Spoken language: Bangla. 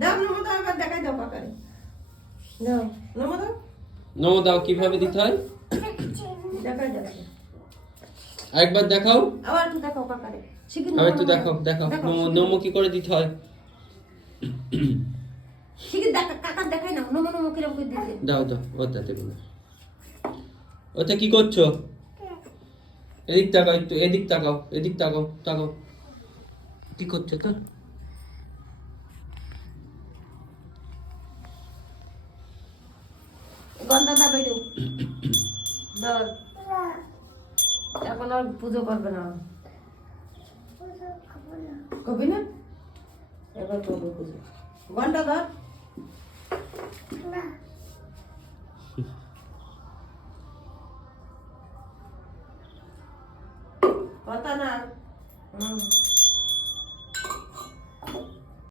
দাও নমো দাও, এবার দেখাই দাও কাকারে। দাও নমো দাও। নমো দাও কিভাবে দিতে হয় দেখাই দাও। আরেকবার দেখাও। আবার একটু দেখাও কাকারে। শিখির আবার একটু দেখাও দেখাও নমো নমো কি করে দিতে হয় শিখির দেখা, কাকার দেখাই না নমো নমো কিরকম করে দিতে। দাও দাও ওটা দেবো না। ওটা কি করছো? এদিক তাকাও, একটু এদিক তাকাও, এদিক তাকাও, তাকাও। কি করছো তো? গন্ধা দাও একটু দাও। এখন আর পুজো করবে না, কবি না, এবার করবো পুজো। ঘন্টা ধর। কথা না।